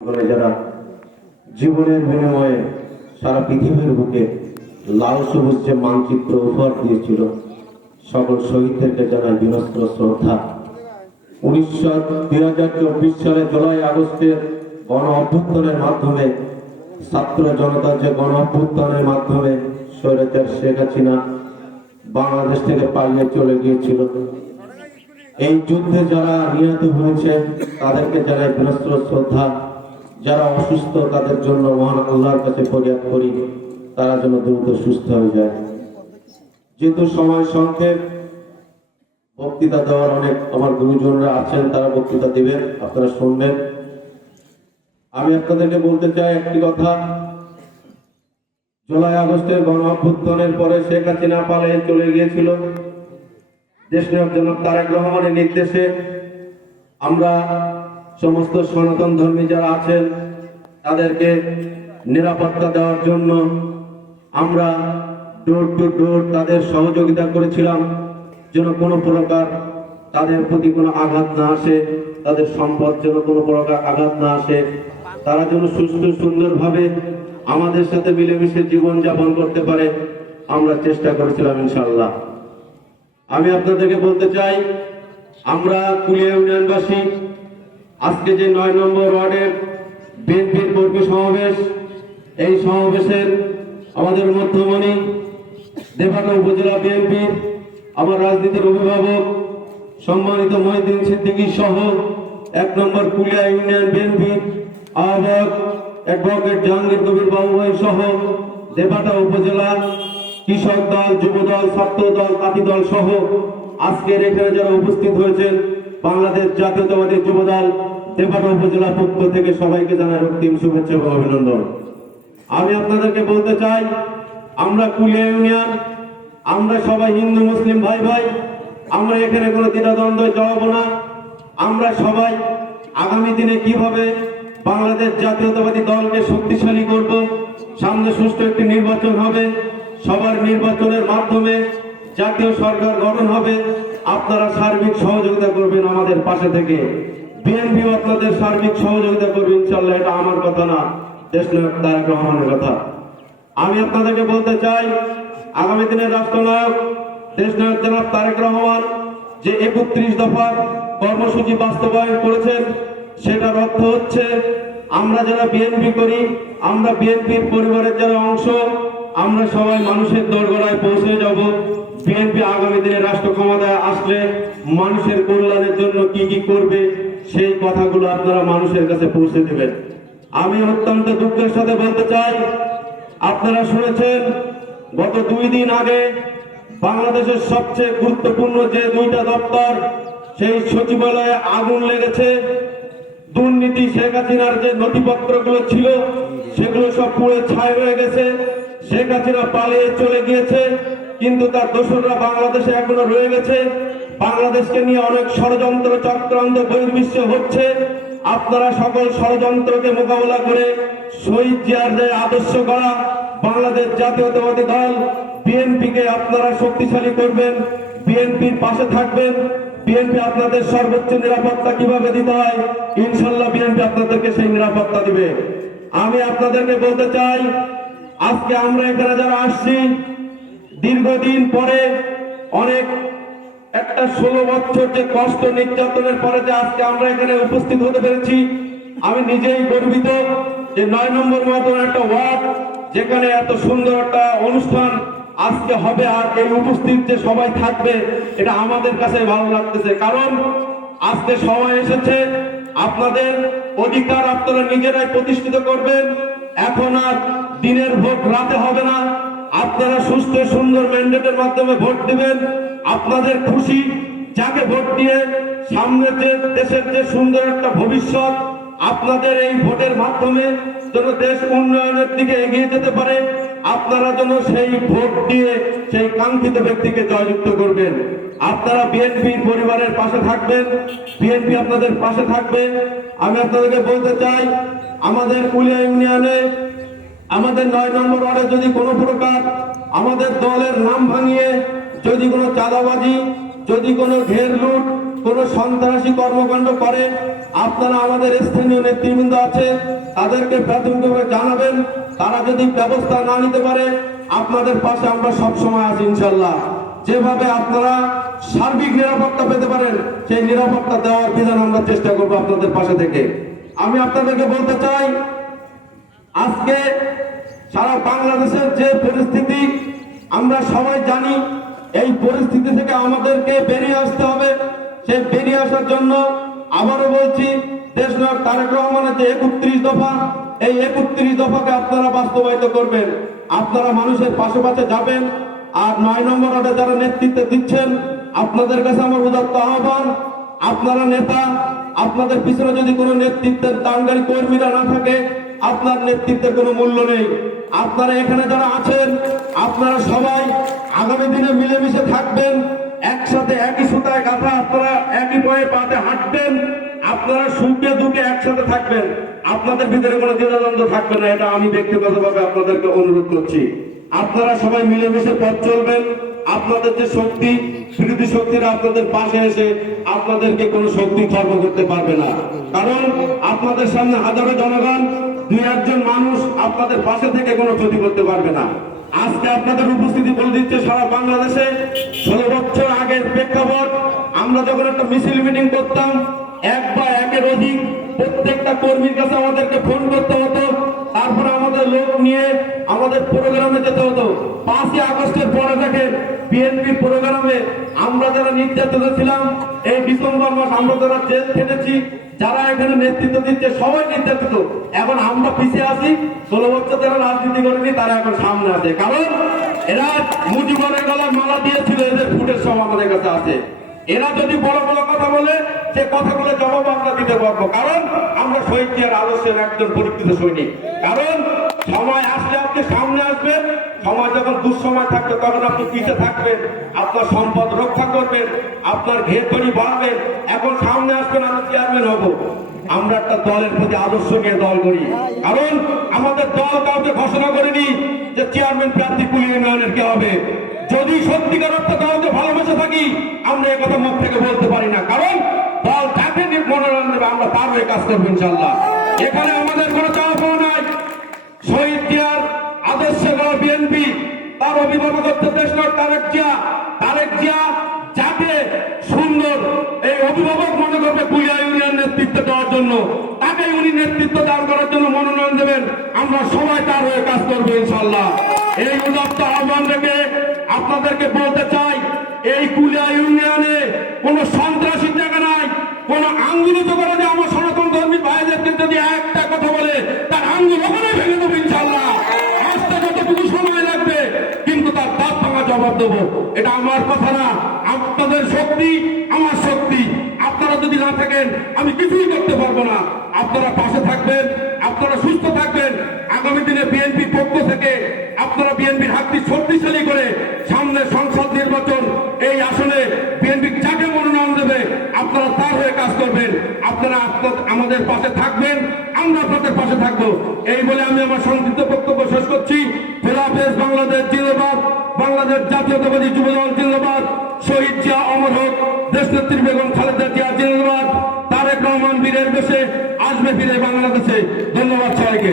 করে যারা জীবনের বিনিময়ে সারা পৃথিবীর বুকে লাল সবুজ যে মানচিত্র উপহার দিয়েছিল, সকল শহীদদেরকে জানাই বিনম্র শ্রদ্ধা। 2024 সালে জুলাই আগস্টের গণ অভ্যুত্থানের মাধ্যমে, ছাত্র জনতার যে গণ অভ্যুত্থানের মাধ্যমে স্বৈরাচার শেখ হাসিনা বাংলাদেশ থেকে পালিয়ে চলে গিয়েছিল। এই যুদ্ধে যারা নিহত হয়েছে তাদেরকে জানাই বিনম্র শ্রদ্ধা। যারা অসুস্থ তাদের জন্য মহান আল্লাহর কাছে ফরিয়াদ করি তারা যেন দ্রুত সুস্থ হয়ে যায়। যেহেতু সময় সংক্ষেপ, বক্তৃতা দেওয়ার অনেক আমার গুরুজনরা আছেন, তারা বক্তৃতা দিবেন, আপনারা শুনবেন। আমি আপনাদেরকে বলতে চাই একটি কথা। জুলাই আগস্টের গণ অভ্যুত্থানের পরে শেখ হাসিনা পালিয়ে চলে গিয়েছিল। দেশনায়ক জনাব তারেক রহমানের নির্দেশে আমরা সমস্ত সনাতন ধর্মী যারা আছেন তাদেরকে নিরাপত্তা দেওয়ার জন্য আমরা ডোর টু ডোর তাদের সহযোগিতা করেছিলাম, যেন কোনো প্রকার তাদের প্রতি কোনো আঘাত না আসে, তাদের সম্পদ যেন কোনো প্রকার আঘাত না আসে, তারা যেন সুস্থ সুন্দরভাবে আমাদের সাথে মিলেমিশে জীবনযাপন করতে পারে, আমরা চেষ্টা করেছিলাম ইনশাআল্লাহ। আমি আপনাদেরকে বলতে চাই, আমরা কুলিয়া ইউনিয়নবাসী আজকে যে 9 নম্বর ওয়ার্ডের বিএনপির কর্মী সমাবেশ, এই সমাবেশের আমাদের মধ্যমণি দেবহাটা উপজেলা বিএনপির আমার রাজনীতির অভিভাবক সম্মানিত মহিউদ্দিন সিদ্দিকী সহ 1 নম্বর কুলিয়া ইউনিয়ন বিএনপির আহ্বায়ক অ্যাডভোকেট জাহাঙ্গীর কবির বাবু ভাই সহ দেবহাটা উপজেলা কৃষক দল, যুব দল, ছাত্র দল, কাঠি দল সহ আজকের এখানে যারা উপস্থিত হয়েছেন বাংলাদেশ জাতীয়তাবাদী যুব দল দেবহাটা উপজেলা পক্ষ থেকে সবাইকে জানাই অগ্রিম শুভেচ্ছা ও অভিনন্দন। আমি আপনাদেরকে বলতে চাই, আমরা কুলিয়া ইউনিয়ন, আমরা সবাই হিন্দু মুসলিম ভাই ভাই, আমরা এখানে কোনো দ্বিধাদ্বন্দ্ব জড়াবো না। আমরা সবাই আগামী দিনে কিভাবে বাংলাদেশ জাতীয়তাবাদী দলকে শক্তিশালী করব, সামনে সুষ্ঠু একটি নির্বাচন হবে, সবার নির্বাচনের মাধ্যমে জাতীয় সরকার গঠন হবে, আপনারা সার্বিক সহযোগিতা করবেন আমাদের পাশে থেকে। বিএনপিও আপনাদের সার্বিক সহযোগিতা করবে ইনশাআল্লাহ। এটা আমার কথা না, দেশনায়ক তারেক রহমানের কথা। আমি আপনাদেরকে বলতে চাই, আগামী দিনের রাষ্ট্রনায়ক দেশনায়ক জনাব তারেক রহমান যে 31 দফার কর্মসূচি বাস্তবায়ন করেছেন, সেটার অর্থ হচ্ছে আমরা যারা বিএনপি করি, আমরা বিএনপির পরিবারের যারা অংশ, আমরা সবাই মানুষের দোরগোড়ায় পৌঁছে যাব। বিএনপি আগামী দিনে রাষ্ট্র ক্ষমতায় আসলে মানুষের কল্যাণের জন্য কি কি করবে সেই কথাগুলো আপনারা মানুষের কাছে পৌঁছে দেবেন। আমি অত্যন্ত দুঃখের সাথে বলতে চাই, আপনারা শুনেছেন গত 2 দিন আগে বাংলাদেশের সবচেয়ে গুরুত্বপূর্ণ যে 2টা দপ্তর, সেই সচিবালয়ে আগুন লেগেছে। দুর্নীতি শেখ হাসিনার যে নথিপত্রগুলো ছিল সেগুলো সব পুড়ে ছাই হয়ে গেছে। শেখ হাসিনা পালিয়ে চলে গিয়েছে, কিন্তু তার দোসররা বাংলাদেশে এখনো রয়ে গেছে। বাংলাদেশকে নিয়ে অনেক ষড়যন্ত্র চক্রান্ত বহির্বিশ্বে হচ্ছে। আপনারা সকল ষড়যন্ত্রকে মোকাবেলা করে শহীদ জিয়ার যে আদর্শ গড়া বাংলাদেশ জাতীয়তাবাদী দল বিএনপিকে আপনারা শক্তিশালী করবেন, বিএনপির পাশে থাকবেন। বিএনপি আপনাদের সর্বোচ্চ নিরাপত্তা কিভাবে দিতে হয়, ইনশাআল্লাহ বিএনপি আপনাদেরকে সেই নিরাপত্তা দিবে। আমি আপনাদেরকে বলতে চাই, আজকে আমরা এখানে যারা আসছি, দীর্ঘদিন পরে অনেক একটা 16 বছর যে কষ্ট নির্যাতনের পরে যে আজকে আমরা এখানে উপস্থিত হতে পেরেছি, আমি নিজেই গর্বিত যে 9 নম্বর মতো একটা ওয়ার্ড যেখানে এত সুন্দর একটা অনুষ্ঠান আজকে হবে, আর এই উপস্থিত যে সবাই থাকবে এটা আমাদের কাছে ভালো লাগতেছে। কারণ আজকে সময় এসেছে, আপনাদের অধিকার আপনারা নিজেরাই প্রতিষ্ঠিত করবেন। এখন আর দিনের ভোট রাতে হবে না, আপনারা সুস্থ সুন্দর ম্যান্ডেটের মাধ্যমে ভোট দিবেন। আপনাদের খুশি যাকে ভোট দিয়ে সামনে যে দেশের যে সুন্দর একটা ভবিষ্যৎ, আপনাদের এই ভোটের মাধ্যমে যেন দেশ উন্নয়নের দিকে এগিয়ে যেতে পারে, আপনারা যেন সেই ভোট দিয়ে সেই কাঙ্ক্ষিত ব্যক্তিকে জয়যুক্ত করবেন। আপনারা বিএনপির পরিবারের পাশে থাকবেন, বিএনপি আপনাদের পাশে থাকবে। আমি আপনাদেরকে বলতে চাই, আমাদের কুলিয়া ইউনিয়নে আমাদের 9 নম্বর ওয়ার্ডে যদি কোনো প্রকার আমাদের দলের নাম ভাঙিয়ে যদি কোনো চাঁদাবাজি, যদি কোনো ঘের লুট, কোনো সন্ত্রাসী কর্মকাণ্ড করে, আপনারা আমাদের স্থানীয় নেতৃবৃন্দ আছে তাদেরকে প্রাথমিকভাবে জানাবেন। তারা যদি ব্যবস্থা না নিতে পারে আপনাদের পাশে আমরা সবসময় আছি ইনশাল্লাহ। যেভাবে আপনারা সার্বিক নিরাপত্তা পেতে পারেন সেই নিরাপত্তা দেওয়ার বিধান আমরা চেষ্টা করবো আপনাদের পাশে থেকে। আমি আপনাদেরকে বলতে চাই, আজকে সারা বাংলাদেশের যে পরিস্থিতি আমরা সবাই জানি, এই পরিস্থিতি থেকে আমাদেরকে বেরিয়ে আসতে হবে। সেই বেরিয়ে আসার জন্য আবারও বলছি, দেশনায়ক তারেক রহমানের যে 31 দফা, এই 31 দফাকে আপনারা বাস্তবায়িত করবেন। আপনারা মানুষের পাশে পাশে যাবেন। আর 9 নম্বর ওয়ার্ডে যারা নেতৃত্ব দিচ্ছেন, আপনাদের কাছে আমার উদাত্ত আহ্বান, আপনারা নেতা, আপনাদের পিছনে যদি কোনো নেতৃত্বের দানকারী কর্মীরা না থাকে, আপনার নেতৃত্বের কোনো মূল্য নেই। আপনারা এখানে যারা আছেন, আপনারা সবাই আগামী দিনে মিলেমিশে থাকবেন, একসাথে একই সুতায় গাঁথা, আপনারা একই পায়ে পাতে হাঁটবেন, আপনারা সুখে দুঃখে একসাথে থাকবেন, আপনাদের ভিতরে কোনো দ্বিধাদ্বন্দ্ব থাকবে না। এটা আমি ব্যক্তিগতভাবে আপনাদেরকে অনুরোধ করছি। আপনারা সবাই মিলেমিশে পথ চলবেন। আপনাদের যে শক্তি, বিরোধী শক্তিরা আপনাদের পাশে এসে আপনাদেরকে কোনো শক্তি খর্ব করতে পারবে না। কারণ আপনাদের সামনে হাজারো জনগণ, 2-1 মানুষ আপনাদের পাশে থেকে কোনো ক্ষতি করতে পারবে না। আজকে আপনাদের উপস্থিতি বলে দিচ্ছে সারা বাংলাদেশে 16 বছর আগের প্রেক্ষাপট। আমরা যখন একটা মিছিল মিটিং করতাম, এক বা একের অধিক প্রত্যেকটা কর্মীর কাছে আমাদেরকে ফোন করতে হতো, তারপরে আমাদের লোক নিয়ে আমাদের প্রোগ্রামে যেতে হতো। 5ই আগস্টের পরে দেখেন বিএনপির প্রোগ্রামে আমরা যারা নির্যাতিত ছিলাম, এই ডিসেম্বর মাস আমরা যারা জেল খেটেছি, যারা এখানে নেতৃত্ব দিচ্ছে সবাই নির্যাতিত। এখন আমরা পিছিয়ে আছি, 16 বছর যারা রাজনীতি করেনি তারা এখন সামনে আছে। কারণ এরা মুজিবের গলায় মালা দিয়েছিল, এদের ফুটেজ সব আমাদের কাছে আছে। এরা যদি বড় বড় কথা বলে, সে কথাগুলো জবাব আমরা দিতে পারবো। কারণ আমরা শহীদ জিয়ার আদর্শের একজন পরীক্ষিত সৈনিক। কারণ সময় আসলে আপনি সামনে আসবেন, সময় যখন দুঃসময় থাকবে তখন আপনি পিছিয়ে থাকবেন, আপনার সম্পদ রক্ষা করবেন, আপনার ঘের তৈরি বাড়বেন। এখন সামনে আসবেন, আমি চেয়ারম্যান হব। আমরা একটা দলের প্রতি আদর্শ নিয়ে দল করি। কারণ আমাদের দল কাউকে ঘোষণা করেনি যে চেয়ারম্যান প্রার্থী কুলি ইউনিয়নের কে হবে। যদি সত্যিকার অর্থে দলকে ভালোবেসে থাকি, আমরা এই কথা মুখ থেকে বলতে পারি না। কারণ দল যাকে মনোনয়ন দেবে আমরা তার হয়ে কাজ করবো ইনশাল্লাহ। এখানে আমাদের কোনো চাওয়া পাওয়া নাই। শহীদ জিয়ার আদর্শে গড়া বিএনপি, তার অভিভাবক হচ্ছে দেশনায়ক তারেক জিয়া। তারেক জিয়া যাকে সুন্দর এই অভিভাবক মনে করবে কুলিয়া ইউনিয়ন নেতৃত্ব দেওয়ার জন্য, তাকে উনি নেতৃত্ব দান করার জন্য মনোনয়ন দেবেন। আমরা সবাই তার হয়ে কাজ করবো ইনশাল্লাহ। এই উদাত্ত আহ্বান রেখে আপনাদেরকে বলতে চাই, এই কুলিয়া ইউনিয়নে কোনো সন্ত্রাসী জায়গা নাই, কোন আঙ্গুলিত করে যে আমার সনাতন ধর্মী ভাইদেরকে যদি একটা কথা বলে তার আঙ্গুল ওখানে ভেঙে দেবো ইনশাল্লাহ। আসতে যতটুকু সময় লাগবে, কিন্তু তার দাঁত ভাঙা জবাব দেবো। এটা আমার কথা না, আপনাদের শক্তি আমার শক্তি। আপনারা যদি না থাকেন আমি কিছুই করতে পারবো না। আপনারা পাশে থাকবেন, আপনারা সুস্থ থাকবেন। আগামী দিনে বিএনপির পক্ষ থেকে আপনারা বিএনপির হাতটি শক্তিশালী করে সামনে সংসদ নির্বাচন, এই আসনে বিএনপি যাকে মনোনয়ন দেবে আপনারা তার হয়ে কাজ করবেন। আপনারা আমাদের পাশে থাকবেন, আমরা আপনাদের পাশে থাকবো। এই বলে আমি আমার সংক্ষিপ্ত বক্তব্য শেষ করছি। খোলা হাফেজ। বাংলাদেশ জিন্দাবাদ, বাংলাদেশ জাতীয়তাবাদী যুবদল জিন্দাবাদ, শহীদ জিয়া অমর হোক, দেশনেত্রী বেগম খালেদা জিয়া জিন্দাবাদ, তারেক রহমান বীরের দেশে আসবে ফিরে বাংলাদেশে। ধন্যবাদ সবাইকে।